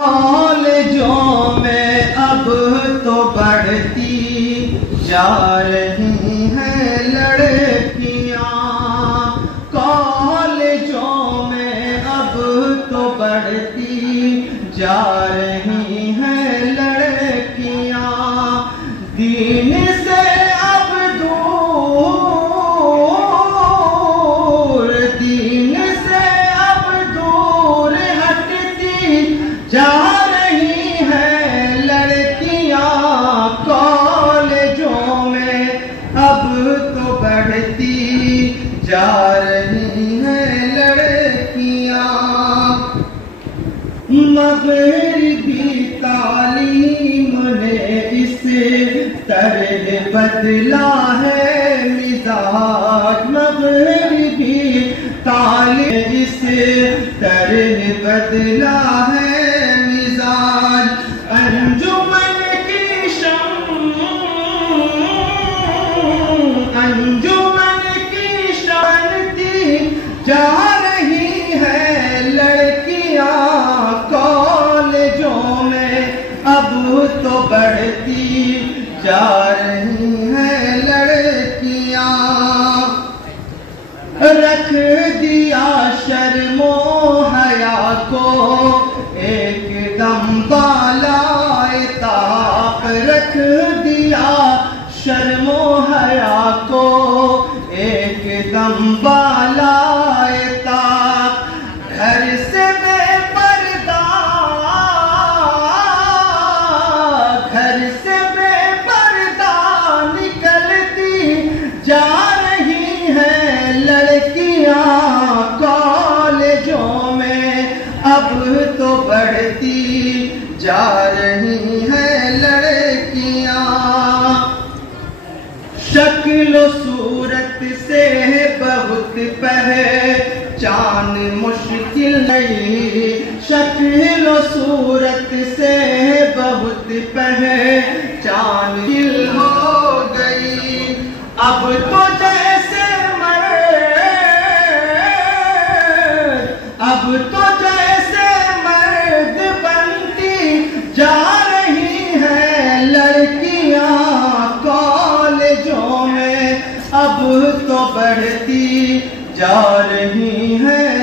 कॉलेजों में अब तो बढ़ती जा रही हैं लड़कियां, कॉलेजों में अब तो बढ़ती जा रही हैं लड़कियां। दीन से अब दूर, दीन से अब दूर हटती जा रही हैं लड़कियां, कॉलेजों में अब तो बढ़ती जा रही हैं लड़कियां। मग़रिबी तालीम ने इस तरह बदला है मिजाज, मग़रिबी तालीम इस तरह बदला है मिजाज। अंजुमन की शम्म, अंजुमन की शांति जा रही है लड़कियां, कॉलेजों में अब तो बढ़ती जा रही हैं लड़कियां। रख दिया शर्मो हया को एकदम बालाए ताक, रख दिया शर्मो हया को एकदम बालाए ताक। घर से बेपर्दा, घर से बेपर्दा निकलती जा रही हैं लड़कियां, कॉलेजों में अब तो बढ़ती जा रही हैं लड़कियां। शक्ल सूरत से बहुत पहचान मुश्किल नहीं, शक्ल सूरत से बहुत पहचान मुश्किल हो गई। अब तो जैसे मर्द, अब तो जैसे मर्द बनती जा रही हैं लड़कियां, कॉलेजों में अब तो बढ़ती जा रही हैं